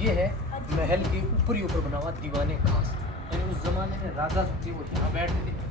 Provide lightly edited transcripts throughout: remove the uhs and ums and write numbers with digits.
ये है महल के ऊपर ऊपर बना हुआ दीवाने खास, यानी उस जमाने में राजा जो थे वो यहाँ बैठते थे।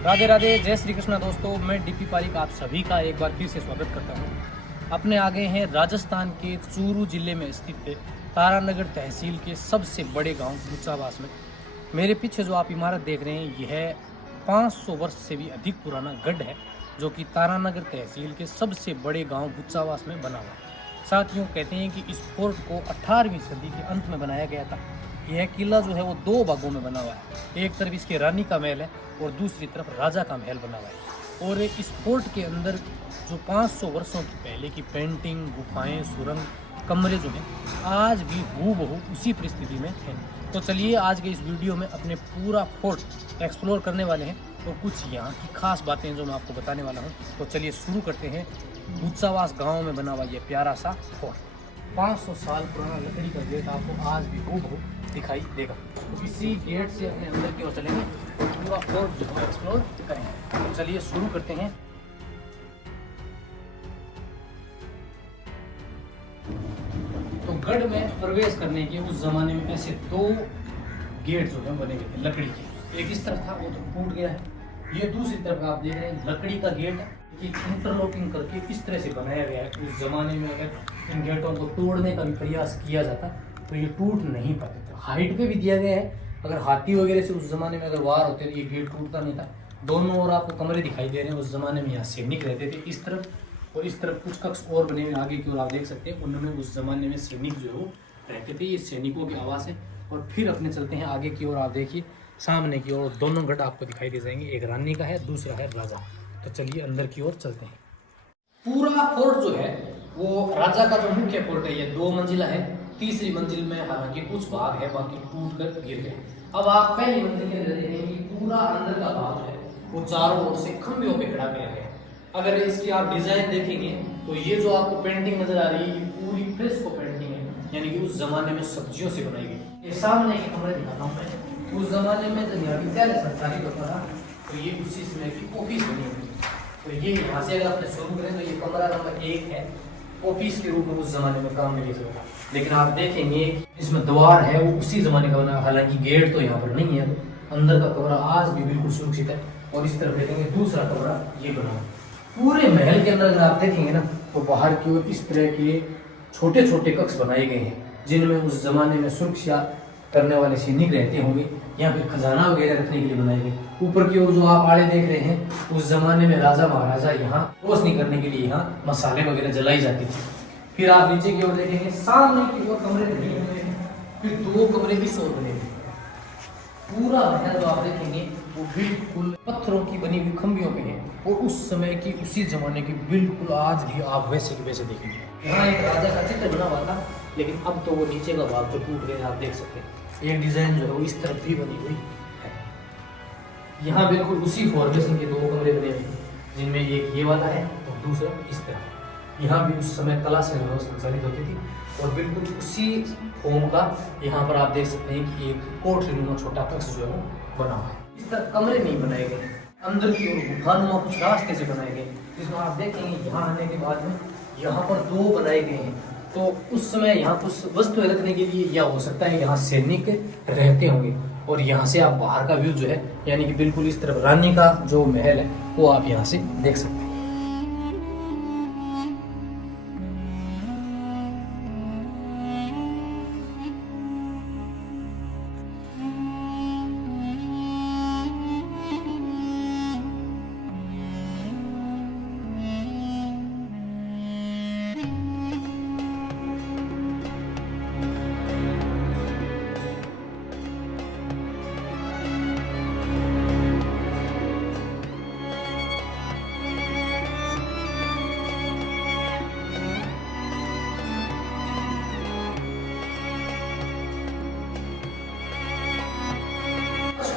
राधे राधे, जय श्री कृष्णा दोस्तों। मैं डीपी पारिक आप सभी का एक बार फिर से स्वागत करता हूं। अपने आगे हैं राजस्थान के चूरू जिले में स्थित तारानगर तहसील के सबसे बड़े गांव बुचावास में। मेरे पीछे जो आप इमारत देख रहे हैं यह 500 वर्ष से भी अधिक पुराना गढ़ है, जो कि तारानगर तहसील के सबसे बड़े गाँव बुचावास में बना हुआ है। साथियों, कहते हैं कि इस फोर्ट को 18वीं सदी के अंत में बनाया गया था। यह किला जो है वो 2 भागों में बना हुआ है। एक तरफ इसकी रानी का महल है और दूसरी तरफ राजा का महल बना हुआ है। और इस फोर्ट के अंदर जो 500 वर्षों की पहले की पेंटिंग, गुफाएं, सुरंग, कमरे जो हैं आज भी हूबहू उसी परिस्थिति में हैं। तो चलिए आज के इस वीडियो में अपने पूरा फोर्ट एक्सप्लोर करने वाले हैं और कुछ यहाँ की खास बातें जो मैं आपको बताने वाला हूँ। तो चलिए शुरू करते हैं। बुचावास गाँव में बना हुआ ये प्यारा सा फोर्ट, 500 साल पुराना लकड़ी का गेट आपको आज भी हूबहू दिखाई देगा। तो इसी गेट से अपने अंदर की ओर चलेंगे और पूरा फोर्ट जो है एक्सप्लोर करेंगे। तो चलिए शुरू करते हैं। तो गढ़ में प्रवेश करने के उस जमाने में ऐसे 2 गेट जो है बने हुए थे लकड़ी के। एक इस तरफ था, वो तो टूट गया है। ये दूसरी तरफ आप देख रहे हैं लकड़ी का गेट है, ये इंटरलॉकिंग करके इस तरह से बनाया गया है। उस जमाने में अगर इन गेटों को तोड़ने का भी प्रयास किया जाता तो ये टूट नहीं पाते थे। हाइट पे भी दिया गया है, अगर हाथी वगैरह से उस जमाने में अगर वार होते तो ये गेट टूटता नहीं था। दोनों ओर आपको कमरे दिखाई दे रहे हैं। उस जमाने में यहाँ सैनिक रहते थे इस तरफ, और इस तरफ कुछ कक्ष और बने हुए आगे की ओर आप देख सकते हैं। उनमें उस जमाने में सैनिक जो है वो रहते थे। ये सैनिकों की आवास है। और फिर अपने चलते हैं आगे की ओर। आप देखिए सामने की ओर दोनों गढ़ आपको दिखाई दे जाएंगे, एक रानी का है, दूसरा है राजा। तो चलिए अंदर की ओर चलते हैं। पूरा फोर्ट जो है वो राजा का जो मुख्य फोर्ट है, ये 2 मंजिला है। तीसरी मंजिल में हालांकि कुछ भाग है, बाकी टूट कर गिर गए। अब आप पहली मंजिल के अंदर देखेंगे पूरा अंदर का भाग है वो चारों ओर से खंभों पे खड़ा किया गया है। अगर इसकी आप डिजाइन देखेंगे तो ये जो आपको पेंटिंग नजर आ रही है ये पूरी फ्रेस्को पेंटिंग है, यानी कि उस जमाने में सब्जियों से बनाई गई। ये सामने के कमरे दिखाता हूँ मैं। उस जमाने में जब यहाँ विद्यालय संचालित होता था तो ये उसी समय की ऑफिस बनी हुई। तो ये यहाँ से अगर आपने शुरू करें तो ये कमरा नंबर 1 है, ऑफिस के रूप में उस जमाने में काम नहीं किया। लेकिन आप देखेंगे इसमें द्वार है वो उसी जमाने का बना, हालांकि गेट तो यहाँ पर नहीं है। अंदर का कमरा आज भी बिल्कुल सुरक्षित है। और इस तरफ देखेंगे दूसरा कमरा ये बना। पूरे महल के अंदर अगर आप देखेंगे ना तो बाहर की ओर इस तरह के छोटे छोटे कक्ष बनाए गए हैं, जिनमें उस जमाने में सुरक्षा करने वाले सैनिक रहते होंगे, या फिर खजाना वगैरह रखने के लिए बनाए गए। ऊपर की ओर जो आप आड़े देख रहे हैं, उस जमाने में राजा महाराजा यहाँ रोशनी करने के लिए यहाँ मसाले वगैरह जलाई जाती थी। फिर आप नीचे की ओर देखेंगे, सामने की ओर कमरे बने हुए हैं, फिर 2 कमरे इस ओर बने हुए हैं। पूरा महल जो आप देखेंगे वो बिल्कुल पत्थरों की बनी हुई खंभियों पे है, और उस समय की उसी जमाने की बिल्कुल आज भी आप वैसे की वैसे देखेंगे। यहाँ एक राजा का चित्र बना हुआ था, लेकिन अब तो वो नीचे का भाग तो टूट गया, आप देख सकते हैं। एक डिजाइन जो है वो इस तरफ भी बनी हुई है। यहाँ बिल्कुल उसी फॉर्मेशन के 2 कमरे बने हुए हैं, जिनमें एक ये वाला है और दूसरा इस तरह। यहाँ भी उस समय कला से संचालित होती थी, और बिल्कुल उसी फॉर्म का यहाँ पर आप देख सकते हैं कि एक कोठरीनुमा छोटा कक्ष जो है वो बना हुआ है। इस तरह कमरे नहीं बनाए गए, अंदर की ओर गुफानुमा कुछ रास्ते से बनाए गए, जिसमें आप देखेंगे यहाँ आने के बाद में यहाँ पर 2 बनाए गए हैं। तो उस समय यहाँ कुछ वस्तु रखने के लिए, या हो सकता है यहाँ सैनिक रहते होंगे। और यहाँ से आप बाहर का व्यू जो है, यानी कि बिल्कुल इस तरफ रानी का जो महल है वो आप यहाँ से देख सकते हैं।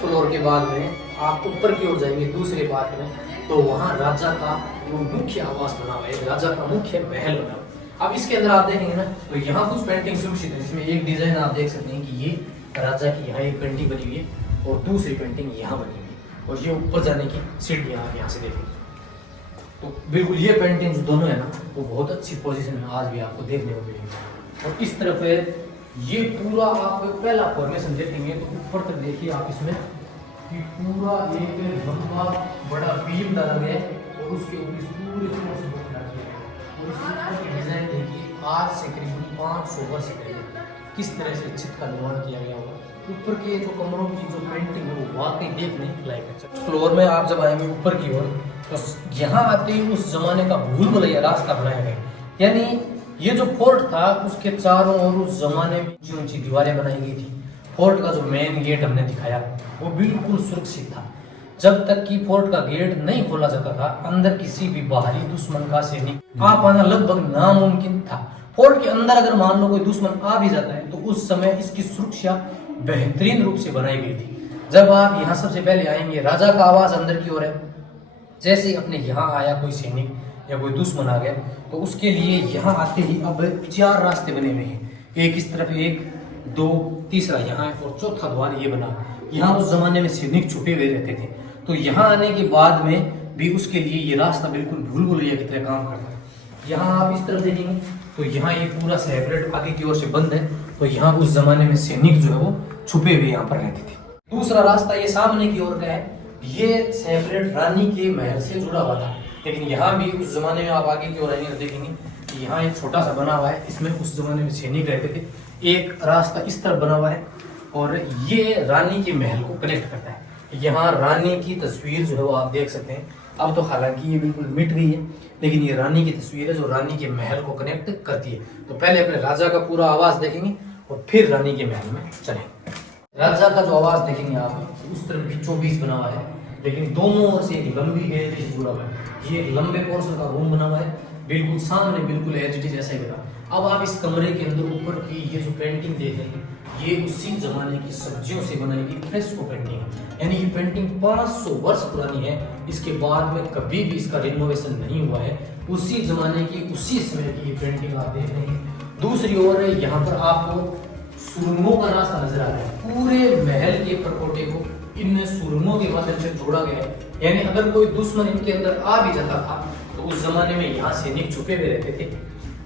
फ्लोर के बाद में आप ऊपर की ओर जाएंगे दूसरे पार्ट में, तो वहाँ राजा का वो मुख्य आवास बना हुआ है, राजा का मुख्य महल बना हुआ है। अब इसके अंदर आप देखेंगे ना, तो यहाँ कुछ पेंटिंग सुरक्षित है, जिसमें एक डिजाइन आप देख सकते हैं कि ये राजा की यहाँ एक पेंटिंग बनी हुई है और दूसरी पेंटिंग यहाँ बनी हुई है, और ये ऊपर जाने की सीढ़ियाँ आप यहाँ से देखेंगे। तो बिल्कुल ये पेंटिंग जो दोनों है ना, वो बहुत अच्छी पोजीशन में आज भी आपको देखने को मिलेगी। और इस तरफ है ये पूरा आप पहला फॉर्मेशन देखेंगे तो ऊपर तक देखिए आप इसमें कि पूरा एक लंबा बड़ा बीम डाला गया है और उसके ऊपर इस पूरे तरह से बना किया गया है। और उसके ऊपर की डिजाइन देखिए आज से करीबन 500 वर्ष पहले किस तरह से छत का निर्माण किया गया होगा। ऊपर के जो कमरों की जो पेंटिंग है वो वाकई देखने लायक है। फ्लोर में आप जब आएंगे ऊपर की ओर, तो यहाँ आते ही उस जमाने का भूल भुलैया रास्ता बनाया गया, यानी ये जो फोर्ट था उसके चारों ओर उस जमाने में ऊंची ऊंची दीवारें बनाई गई थी। फोर्ट का जो मेन गेट हमने दिखाया वो बिल्कुल सुरक्षित था। जब तक कि फोर्ट का गेट नहीं खोला जाता था, अंदर किसी भी बाहरी दुश्मन का सैनिक आ पाना लगभग नामुमकिन था। फोर्ट के अंदर अगर मान लो कोई दुश्मन आ भी जाता है तो उस समय इसकी सुरक्षा बेहतरीन रूप से बनाई गई थी। जब आप यहाँ सबसे पहले आएंगे, राजा का आवाज अंदर की ओर है, जैसे ही अपने यहाँ आया कोई सैनिक या कोई दुश्मन आ गया तो उसके लिए यहाँ आते ही अब 4 रास्ते बने हुए हैं, एक इस तरफ, एक, 2, तीसरा यहाँ है और चौथा द्वार ये बना। यहाँ उस जमाने में सैनिक छुपे हुए रहते थे, तो यहाँ आने के बाद में भी उसके लिए ये रास्ता बिल्कुल भूल भुलैया की तरह काम करता है। यहाँ आप इस तरफ देखेंगे तो यहाँ ये पूरा सेपरेट आगे की ओर से बंद है, तो यहाँ उस जमाने में सैनिक जो है वो छुपे हुए यहाँ पर रहते थे। दूसरा रास्ता ये सामने की ओर का है, ये सेपरेट रानी के महल से जुड़ा हुआ था, लेकिन यहाँ भी उस जमाने में आप आगे की ओर आएंगे तो देखेंगे कि यहाँ एक छोटा सा बना हुआ है, इसमें उस जमाने में सैनिक रहते थे। एक रास्ता इस तरफ बना हुआ है और ये रानी के महल को कनेक्ट करता है। यहाँ रानी की तस्वीर जो है वो आप देख सकते हैं। अब तो हालांकि ये बिल्कुल मिट गई है, लेकिन ये रानी की तस्वीर है जो रानी के महल को कनेक्ट करती है। तो पहले अपने राजा का पूरा आवास देखेंगे और फिर रानी के महल में चलेंगे। राजा का जो आवास देखेंगे आप, उस तरफ बीचों बीच बना हुआ है, लेकिन दोनों ओर से एक लंबी गैलरी से जुड़ा हुआ है। ये एक लंबे पोर्शन का रूम बना हुआ है, बिल्कुल सामने बिल्कुल एचडी जैसा ही बना। अब आप इस कमरे के अंदर ऊपर की ये जो पेंटिंग देख रहे हैं, ये उसी जमाने की सब्जियों से बनाई गई फ्रेस्को पेंटिंग है, यानी ये पेंटिंग 500 वर्ष पुरानी है। इसके बाद में कभी भी इसका रिनोवेशन नहीं हुआ है, उसी जमाने की उसी समय की ये पेंटिंग आप देख रहे हैं। दूसरी ओर यहाँ पर आपको सुरंगों का रास्ता नजर आ रहा है। पूरे महल के परकोटे को इन सुरंगों के माध्यम से जोड़ा गया है, यानी अगर कोई दुश्मन इनके अंदर आ भी जाता था तो उस जमाने में यहाँ सैनिक छुपे हुए रहते थे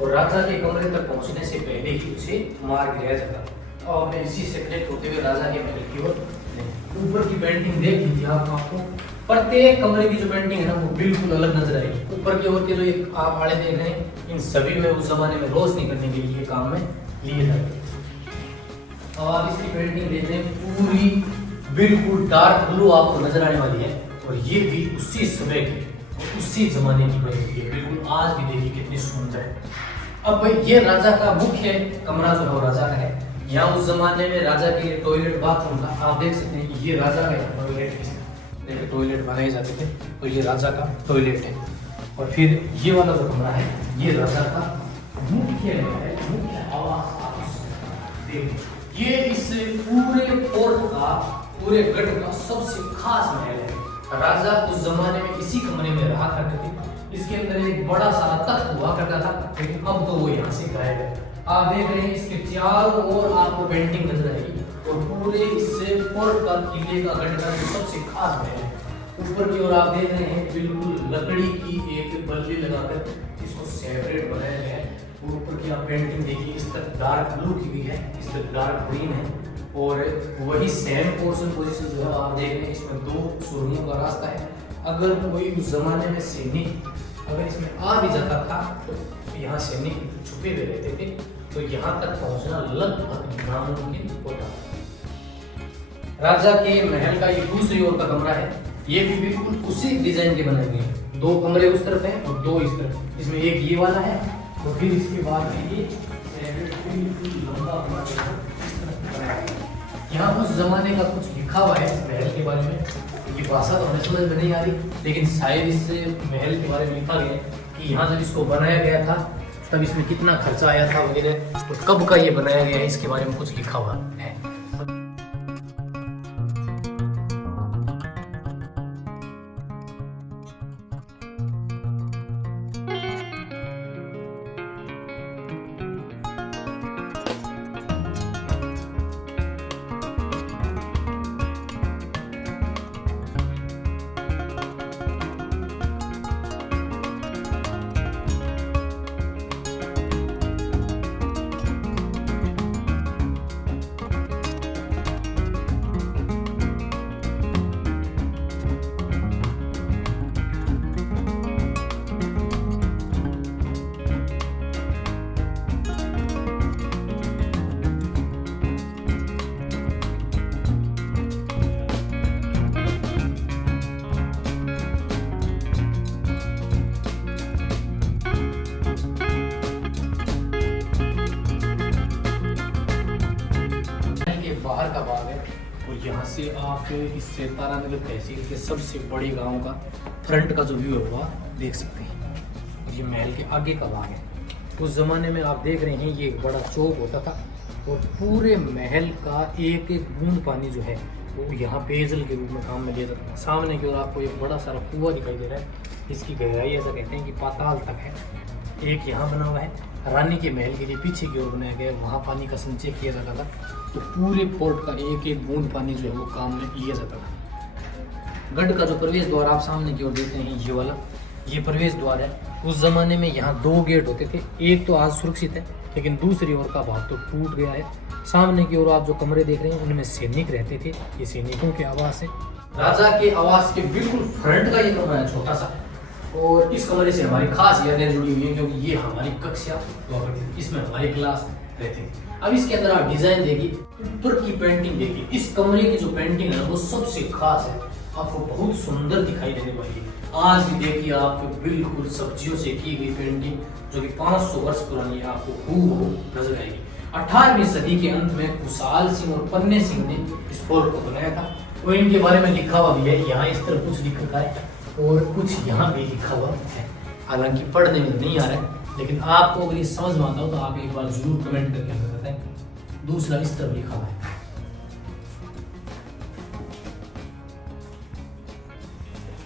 और राजा के कमरे तक पहुंचने से पहले ही उसे मार गिराया जाता था। और इसी से कनेक्ट होते हुए राजा के महल की ओर ऊपर की पेंटिंग देख लीजिए आपको प्रत्येक कमरे की जो पेंटिंग है ना वो बिल्कुल अलग नजर आएगी। ऊपर की ओर के जो एक आप आड़े देख रहे हैं, इन सभी में उस जमाने में रोशनी करने के लिए काम में लिए जाते। अब आप इसकी पेंटिंग देख रहे हैं, पूरी बिल्कुल डार्क ब्लू आपको नजर आने वाली है और ये भी उसी समय की और उसी जमाने की बनी हुई है। बिल्कुल आज भी देखिए कितनी सुंदर है। अब ये राजा का मुख्य कमरा जो है वो राजा का है। यहाँ उस जमाने में राजा के लिए टॉयलेट बाथरूम था, आप देख सकते हैं कि ये राजा का टॉयलेट बनाए जाते थे, तो ये राजा का टॉयलेट है। और फिर ये वाला जो कमरा है ये राजा का मुख्य है, मुख्य आवास। ये इस पूरे फोर्ट का, पूरे गढ़ का सबसे खास महल है। राजा उस जमाने में इसी कमरे में रहा करते थे। इसके अंदर एक बड़ा सारा तख्त हुआ करता था, लेकिन अब तो वो यहाँ से गायब है। आप देख रहे हैं इसके चारों ओर आपको पेंटिंग नजर आएगी और पूरे इस फोर्ट का, किले का, गढ़ का जो सबसे खास महल है। ऊपर की ओर आप देख रहे हैं बिल्कुल लकड़ी की एक बल्ली लगाकर इसको सेपरेट बनाया गया है। ऊपर की आप पेंटिंग देखिए, इस तरफ डार्क ब्लू की हुई है, इस तरफ डार्क ग्रीन है और वही सेम पोजीशन जो है आप देख रहे हैं, इसमें 2 सुरंगों का रास्ता है। अगर कोई उस जमाने में सैनिक अगर इसमें आ भी जाता था तो यहाँ सैनिक छुपे हुए रहते थे, तो यहाँ तक पहुँचना लगभग नामुमकिन होता। राजा के महल का ये दूसरी ओर का कमरा है, ये भी बिल्कुल उसी डिजाइन के बने हुए हैं। 2 कमरे उस तरफ हैं और 2 इस तरफ। इसमें एक ये वाला है और फिर इसके बाद में ये लंबा यहाँ उस जमाने का कुछ लिखा हुआ है इस महल के बारे में। ये भाषा तो हमें समझ में नहीं आ रही, लेकिन शायद इस महल के बारे में लिखा गया है कि यहाँ जब इसको बनाया गया था तब इसमें कितना खर्चा आया था वगैरह, तो कब का ये बनाया गया है इसके बारे में कुछ लिखा हुआ है। से आप इससे तारानगर तहसील के सबसे बड़े गांव का फ्रंट का जो व्यू है वो आप देख सकते हैं। ये महल के आगे का भाग है। उस ज़माने में आप देख रहे हैं ये एक बड़ा चौक होता था और पूरे महल का एक एक बूंद पानी जो है वो यहाँ पेयजल के रूप में काम में लिया जाता था। सामने की ओर आपको एक बड़ा सारा कुआं दिखाई दे रहा है, इसकी गहराई ऐसा कहते हैं कि पाताल तक है। एक यहाँ बना हुआ है रानी के महल के लिए पीछे की ओर बनाया गया, वहाँ पानी का संचय किया जाता था। तो पूरे पोर्ट का एक एक बूंद पानी जो है वो काम में लिया जाता था। गढ़ का जो प्रवेश द्वार आप सामने की ओर देखते हैं ये वाला, ये प्रवेश द्वार है। उस जमाने में यहाँ 2 गेट होते थे, एक तो आज सुरक्षित है लेकिन दूसरी ओर का भाग तो टूट गया है। सामने की ओर आप जो कमरे देख रहे हैं उनमें सैनिक रहते थे, ये सैनिकों के आवास है। राजा के आवास के बिल्कुल फ्रंट का ये कमरा है छोटा सा, और इस कमरे से हमारी खास यादें जुड़ी हुई हैं क्योंकि ये हमारी कक्षा हुआ करती थी, इसमें हमारी क्लास रहती थी। अब इसके अंदर आप डिजाइन देखिए, ऊपर की पेंटिंग देखिए, इस कमरे की जो पेंटिंग है वो सबसे खास है, आपको बहुत सुंदर दिखाई देने वाली है। आज भी देखिए आपको बिल्कुल सब्जियों से की गई पेंटिंग जो कि 500 वर्ष पुरानी है, आपको हूबहू नजर आएगी। 18वीं सदी के अंत में खुशहाल सिंह और पन्ने सिंह ने इस फोर्ट को बनाया था और इनके बारे में लिखा हुआ भी है। यहाँ इस तरह कुछ लिखा है और कुछ यहाँ भी लिखा हुआ है, हालांकि पढ़ने में नहीं आ रहा है, लेकिन आपको अगर ये समझ में आता हो तो आप एक बार जरूर कमेंट करके हमें बताएं। दूसरा इस तरह लिखा हुआ है,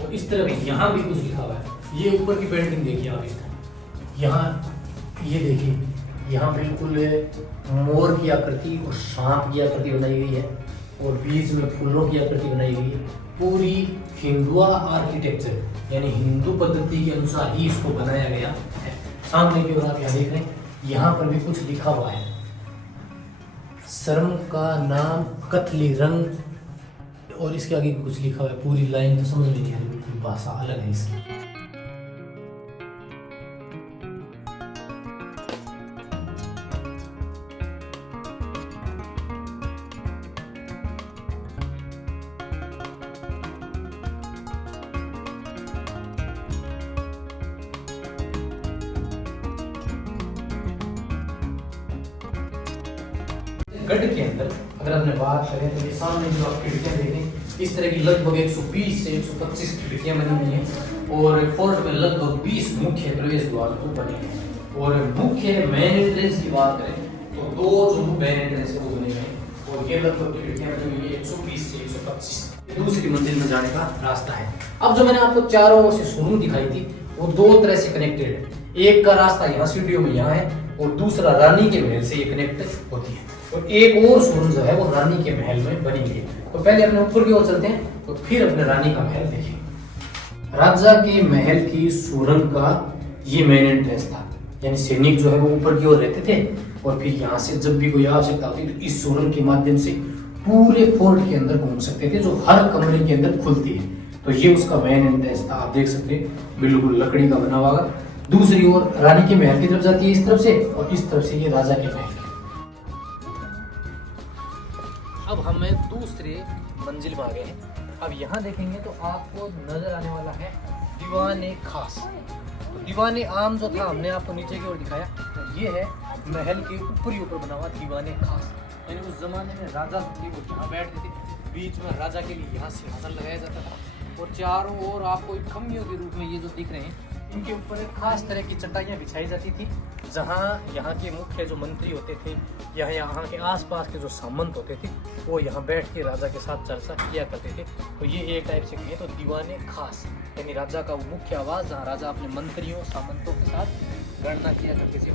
और इस तरह भी यहाँ भी कुछ लिखा हुआ है। ये ऊपर की पेंटिंग देखिए आप, इस तरह यहाँ ये देखिए, यहाँ बिल्कुल मोर की आकृति और सांप की आकृति बनाई गई है और बीच में फूलों की आकृति बनाई गई है। पूरी हिंदुआ आर्किटेक्चर यानी हिंदू पद्धति के अनुसार ही इसको बनाया गया है। सामने की ओर आप यहाँ देख रहे हैं, यहाँ पर भी कुछ लिखा हुआ है, शर्म का नाम कथली रंग, और इसके आगे कुछ लिखा हुआ है। पूरी लाइन तो समझ नहीं आ रही, बिल्कुल भाषा अलग है इसकी। गढ़ के अंदर अगर आपने बात करें तो ये सामने जो आप खिड़कियां देखें, इस तरह की लगभग 120 से 125 खिड़कियां बनी हुई हैं और फोर्ट में लगभग 20 मुख्य प्रवेश द्वार बने हैं। और मुख्य मेन एंट्रेंस की बात करें तो 2 जो मेन एंट्रेंस है वो बने हैं और ये लगभग खिड़कियां बनी हुई है 120 से 125। दूसरी मंजिल में जाने का रास्ता है। अब जो मैंने आपको चारों ओर से सुरंग दिखाई थी वो 2 तरह से कनेक्टेड है। एक का रास्ता यहाँ सीढ़ियों में यहाँ है और दूसरा रानी के महल से ये कनेक्ट होती है, और एक और सुरंग जो है वो रानी के महल में बनी हुई है। तो पहले अपने ऊपर की ओर चलते हैं तो फिर अपने रानी का महल देखिए। राजा के महल की सुरंग का ये मेन एंट्रेंस था, यानी सैनिक जो है वो ऊपर की ओर रहते थे और फिर यहाँ से जब भी कोई आवश्यकता होती तो इस सुरंग के माध्यम से पूरे फोर्ट के अंदर घूम सकते थे, जो हर कमरे के अंदर खुलती है। तो ये उसका मेन एंट्रेंस था, आप देख सकते हैं बिल्कुल लकड़ी का बना हुआ। दूसरी ओर रानी के महल की तरफ जाती है इस तरफ से, और इस तरफ से ये राजा के महल। अब हमें दूसरे मंजिल में आ गए हैं। अब यहाँ देखेंगे तो आपको नजर आने वाला है दीवाने खास। तो दीवाने आम जो था हमने आपको नीचे की ओर दिखाया, तो ये है महल के ऊपर बना हुआ दीवाने खास। यानी उस जमाने में राजा थे वो यहाँ बैठते थे, बीच में राजा के लिए यहाँ सिंहासन लगाया जाता था और चारों ओर आपको खम्बियों के रूप में ये जो दिख रहे हैं इनके ऊपर एक खास तरह की चटाइयाँ बिछाई जाती थी, जहाँ यहाँ के मुख्य जो मंत्री होते थे या यहाँ के आसपास के जो सामंत होते थे वो यहाँ बैठ के राजा के साथ चर्चा किया करते थे। तो ये एक टाइप से कहें तो दीवाने खास, यानी राजा का वो मुख्य आवाज़ जहाँ राजा अपने मंत्रियों सामंतों के साथ गणना किया करते थे।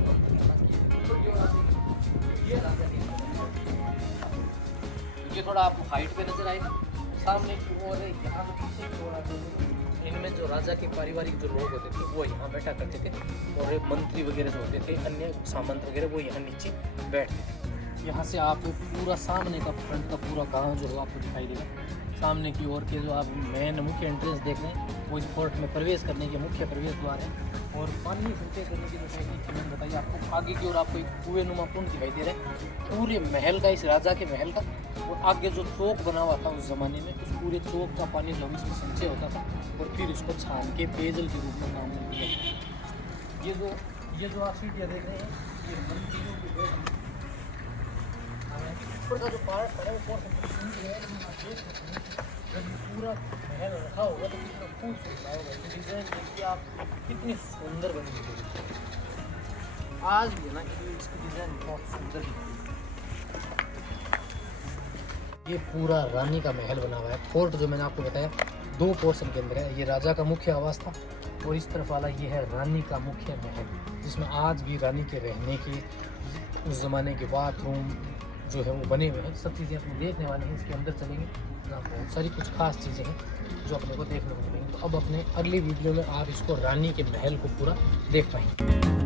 ये थोड़ा आपको हाइट पे नजर आएगा। सामने की ओर यहाँ पीछे की ओर इनमें जो राजा के पारिवारिक जो लोग होते थे वो यहाँ बैठा करते थे और मंत्री वगैरह जो होते थे अन्य सामंत वगैरह वो यहाँ नीचे बैठते थे। यहाँ से आप पूरा सामने का फ्रंट का पूरा गांव जो है आपको दिखाई देगा। सामने की ओर के जो आप मेन मुख्य एंट्रेंस देख रहे हैं वो इस फोर्ट में प्रवेश करने के मुख्य प्रवेश द्वार है। और पानी फिल्टर करने की जो टेक्निक मैंने बताई आपको, आगे की ओर आपको एक कुएं नुमा पुल दिखाई दे रहा है पूरे महल का, इस राजा के महल का। और आगे जो चौक बना हुआ था उस जमाने में, उस पूरे चौक का पानी जो इसमें संचय होता था और फिर उसको छान के पेयजल के रूप में काम में लिया जाता। ये जो आप सीढ़ियाँ देख रहे हैं ये मंत्रियों की ऊपर का जो पार्ट है वो पोर्शन टूट गया है, लेकिन आप देख सकते हैं जब ये पूरा महल रखा होगा तो कितना खूबसूरत होगा। ये डिज़ाइन देखिए आप कितनी सुंदर बनी हुई है। आज भी ना कि इसकी डिज़ाइन बहुत सुंदर है। ये पूरा रानी का महल बना हुआ है। फोर्ट जो मैंने आपको बताया 2 पोर्शन के अंदर है। ये राजा का मुख्य आवास था और इस तरफ वाला ये है रानी का मुख्य महल, जिसमें आज भी रानी के रहने के उस ज़माने के बाथरूम जो है वो बने हुए हैं। सब चीज़ें अपने देखने वाले हैं। इसके अंदर चलेंगे जहाँ बहुत सारी कुछ खास चीज़ें हैं जो अपने को देखने को मिलेंगी। तो अब अपने अगली वीडियो में आप इसको रानी के महल को पूरा देख पाएंगे।